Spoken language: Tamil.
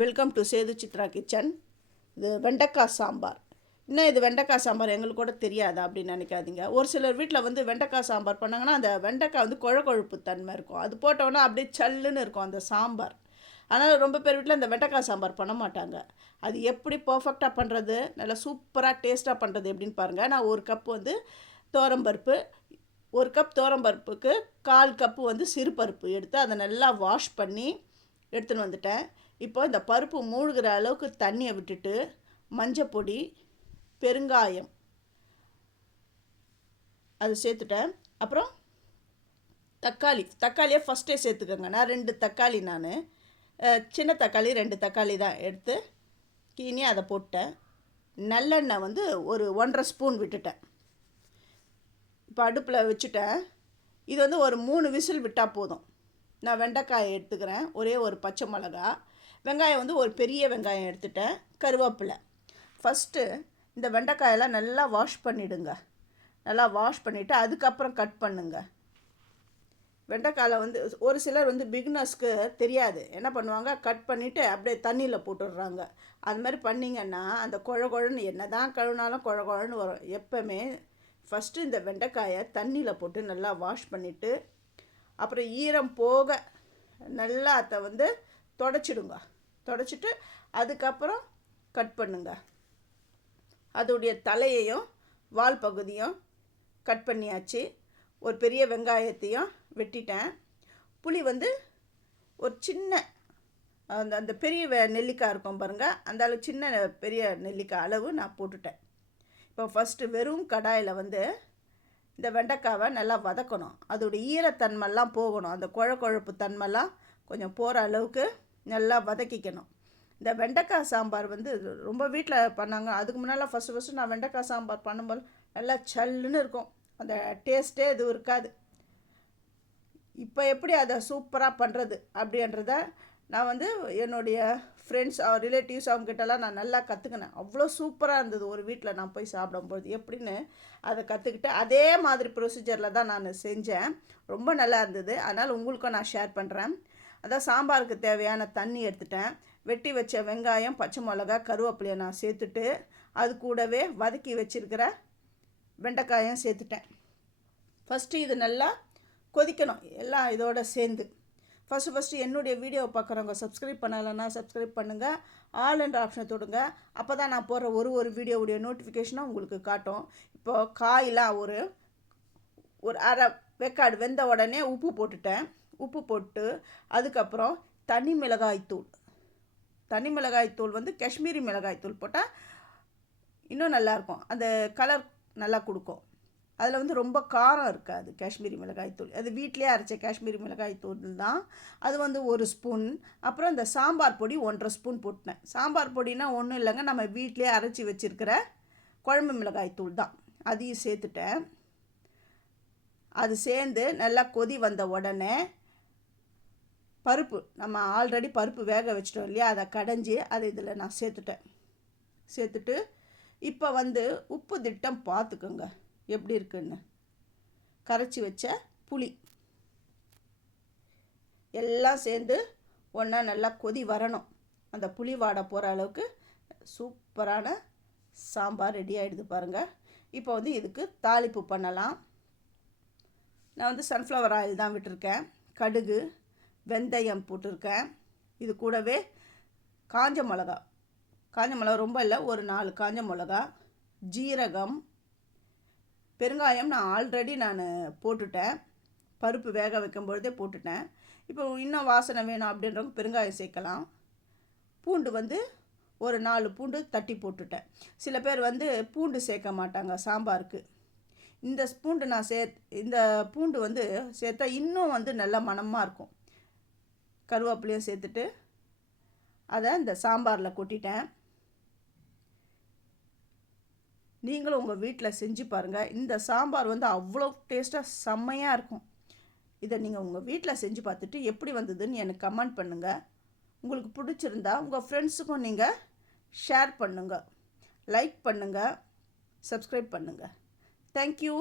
Welcome to Sethu Chitra kitchen. இது வெண்டைக்காய் சாம்பார். இன்னும் இது வெண்டைக்காய் சாம்பார் எங்களுக்கு கூட தெரியாதா அப்படின்னு நினைக்காதீங்க. ஒரு சிலர் வீட்டில் வந்து வெண்டைக்காய் சாம்பார் பண்ணாங்கன்னா அந்த வெண்டைக்காய் வந்து கொழுப்பு தன்மை இருக்கும். அது போட்டோன்னா அப்படியே சல்லுன்னு இருக்கும் அந்த சாம்பார். ஆனால் ரொம்ப பேர் வீட்டில் இந்த வெண்டைக்காய் சாம்பார் பண்ண மாட்டாங்க. அது எப்படி பர்ஃபெக்டாக பண்ணுறது, நல்லா சூப்பராக டேஸ்ட்டாக பண்ணுறது எப்படின்னு பாருங்கள். நான் ஒரு கப் வந்து துவரம்பருப்பு, ஒரு கப் துவரம்பருப்புக்கு 1/4 கப்பு வந்து சிறுபருப்பு எடுத்து அதை நல்லா வாஷ் பண்ணி எடுத்துன்னு வந்துட்டேன். இப்போ இந்த பருப்பு மூழ்கிற அளவுக்கு தண்ணியை விட்டுட்டு மஞ்சப்பொடி, பெருங்காயம் அது சேர்த்துட்டேன். அப்புறம் தக்காளியை ஃபஸ்ட்டே சேர்த்துக்கோங்க. நான் 2 தக்காளி, சின்ன தக்காளி 2 தக்காளி தான் எடுத்து கீனி அதை போட்டேன். நல்லெண்ணெய் வந்து ஒரு 1.5 ஸ்பூன் விட்டுட்டேன். இப்போ அடுப்பில் வச்சுட்டேன். இது வந்து ஒரு 3 விசில் விட்டால் போதும். நான் வெண்டைக்காயை எடுத்துக்கிறேன், ஒரே ஒரு பச்சை மிளகா, வெங்காயம் வந்து ஒரு பெரிய வெங்காயம் எடுத்துட்டேன், கருவேப்பிலை. ஃபஸ்ட்டு இந்த வெண்டைக்காயெல்லாம் நல்லா வாஷ் பண்ணிவிடுங்க. நல்லா வாஷ் பண்ணிவிட்டு அதுக்கப்புறம் கட் பண்ணுங்க. வெண்டைக்காயில் வந்து ஒரு சிலர் வந்து பிகினர்ஸ்க்கு தெரியாது, என்ன பண்ணுவாங்க, கட் பண்ணிவிட்டு அப்படியே தண்ணியில் போட்டுடுறாங்க. அது மாதிரி பண்ணிங்கன்னா அந்த குழன்னு என்ன தான் கழுவினாலும் குழன்னு வரும். எப்போவுமே ஃபஸ்ட்டு இந்த வெண்டைக்காயை தண்ணியில் போட்டு நல்லா வாஷ் பண்ணிவிட்டு அப்புறம் ஈரம் போக நல்லா அதை வந்து தொடச்சிடுங்க. தொடச்சிட்டு அதுக்கப்புறம் கட் பண்ணுங்க. அதோடைய தலையையும் வால் பகுதியும் கட் பண்ணியாச்சு. ஒரு பெரிய வெங்காயத்தையும் வெட்டிட்டேன். புளி வந்து ஒரு சின்ன அந்த பெரிய நெல்லிக்காய் இருக்கும் பாருங்கள், அந்த அளவு சின்ன பெரிய நெல்லிக்காய் அளவு நான் போட்டுட்டேன். இப்போ ஃபஸ்ட்டு வெறும் கடாயில் வந்து இந்த வெண்டைக்காவை நல்லா வதக்கணும். அதோடைய ஈரத்தன்மைலாம் போகணும். அந்த கொழுப்பு தன்மைலாம் கொஞ்சம் போகிற அளவுக்கு நல்லா வதக்கிக்கணும். இந்த வெண்டைக்காய் சாம்பார் வந்து ரொம்ப வீட்டில் பண்ணாங்க. அதுக்கு முன்னால் ஃபஸ்ட்டு நான் வெண்டைக்காய் சாம்பார் பண்ணும்போது நல்லா சல்லுன்னு இருக்கும். அந்த டேஸ்ட்டே எதுவும் இருக்காது. இப்போ எப்படி அதை சூப்பராக பண்ணுறது அப்படின்றத நான் வந்து என்னுடைய ஃப்ரெண்ட்ஸ் ரிலேட்டிவ்ஸ் அவங்ககிட்டலாம் நான் நல்லா கற்றுக்கினேன். அவ்வளோ சூப்பராக இருந்தது. ஒரு வீட்டில் நான் போய் சாப்பிடும்போது எப்படின்னு அதை கற்றுக்கிட்டு அதே மாதிரி ப்ரொசீஜரில் தான் நான் செஞ்சேன். ரொம்ப நல்லா இருந்தது. அதனால் உங்களுக்கும் நான் ஷேர் பண்ணுறேன். அதான் சாம்பாருக்கு தேவையான தண்ணி எடுத்துட்டேன். வெட்டி வச்ச வெங்காயம், பச்சை மிளகா, கருவேப்பிலையை நான் சேர்த்துட்டு அது கூடவே வதக்கி வச்சுருக்கிற வெண்டைக்காயும் சேர்த்துட்டேன். ஃபஸ்ட்டு இது நல்லா கொதிக்கணும் எல்லாம் இதோடு சேர்ந்து. ஃபஸ்ட்டு என்னுடைய வீடியோவை பார்க்குறவங்க சப்ஸ்கிரைப் பண்ணலைன்னா சப்ஸ்கிரைப் பண்ணுங்கள், ஆல் என்ற ஆப்ஷனை தொடுங்க. அப்போ தான் நான் போடுற ஒரு வீடியோவுடைய நோட்டிஃபிகேஷனும் உங்களுக்கு காட்டும். இப்போது காயெலாம் ஒரு அரை வெக்காடு வெந்த உடனே உப்பு போட்டுட்டேன். உப்பு போட்டு அதுக்கப்புறம் தனி மிளகாய்த்தூள் வந்து காஷ்மீரி மிளகாய்த்தூள் போட்டால் இன்னும் நல்லாயிருக்கும். அந்த கலர் நல்லா கொடுக்கும். அதில் வந்து ரொம்ப காரம் இருக்காது காஷ்மீரி மிளகாய்த்தூள். அது வீட்டிலே அரைச்ச காஷ்மீரி மிளகாய்த்தூள் தான். அது வந்து 1 ஸ்பூன். அப்புறம் இந்த சாம்பார் பொடி 1.5 ஸ்பூன் போட்டேன். சாம்பார் பொடினா ஒன்றும் இல்லைங்க, நம்ம வீட்டிலே அரைச்சி வச்சுருக்கிற குழம்பு மிளகாய்த்தூள் தான். அதையும் சேர்த்துட்டேன். அது சேர்ந்து நல்லா கொதி வந்த உடனே பருப்பு, நம்ம ஆல்ரெடி பருப்பு வேக வச்சிட்டோம் இல்லையா, அதை கடைஞ்சி அதை இதில் நான் சேர்த்துட்டு இப்போ வந்து உப்பு திட்டம் பார்த்துக்கோங்க எப்படி இருக்குன்னு. கரைச்சி வச்ச புளி எல்லாம் சேர்ந்து ஒன்றா நல்லா கொதி வரணும். அந்த புளி வாடை போகிற அளவுக்கு சூப்பரான சாம்பார் ரெடி ஆகிடுது பாருங்கள். இப்போ வந்து இதுக்கு தாளிப்பு பண்ணலாம். நான் வந்து சன்ஃப்ளவர் ஆயில் தான் விட்டுருக்கேன். கடுகு, வெந்தயம் போட்டிருக்கேன். இது கூடவே காஞ்ச மிளகா ரொம்ப இல்லை, ஒரு 4 காஞ்ச மிளகா, ஜீரகம், பெருங்காயம் நான் ஆல்ரெடி போட்டுட்டேன். பருப்பு வேக வைக்கும் பொழுதே போட்டுட்டேன். இப்போ இன்னும் வாசனை வேணும் அப்படின்றவங்க பெருங்காயம் சேர்க்கலாம். பூண்டு வந்து ஒரு 4 பூண்டு தட்டி போட்டுட்டேன். சில பேர் வந்து பூண்டு சேர்க்க மாட்டாங்க சாம்பாருக்கு. இந்த பூண்டு வந்து சேர்த்தா இன்னும் வந்து நல்ல மணமாக இருக்கும். கருவேப்பிலையும் சேர்த்துட்டு அதை இந்த சாம்பாரில் கொட்டிட்டேன். நீங்களும் உங்கள் வீட்டில் செஞ்சு பாருங்கள். இந்த சாம்பார் வந்து அவ்வளோ டேஸ்ட்டாக செம்மையாக இருக்கும். இதை நீங்கள் உங்கள் வீட்டில் செஞ்சு பார்த்துட்டு எப்படி வந்ததுன்னு எனக்கு கமெண்ட் பண்ணுங்கள். உங்களுக்கு பிடிச்சிருந்தா உங்கள் ஃப்ரெண்ட்ஸுக்கும் நீங்கள் ஷேர் பண்ணுங்கள், லைக் பண்ணுங்கள், சப்ஸ்கிரைப் பண்ணுங்கள். தேங்க்யூ.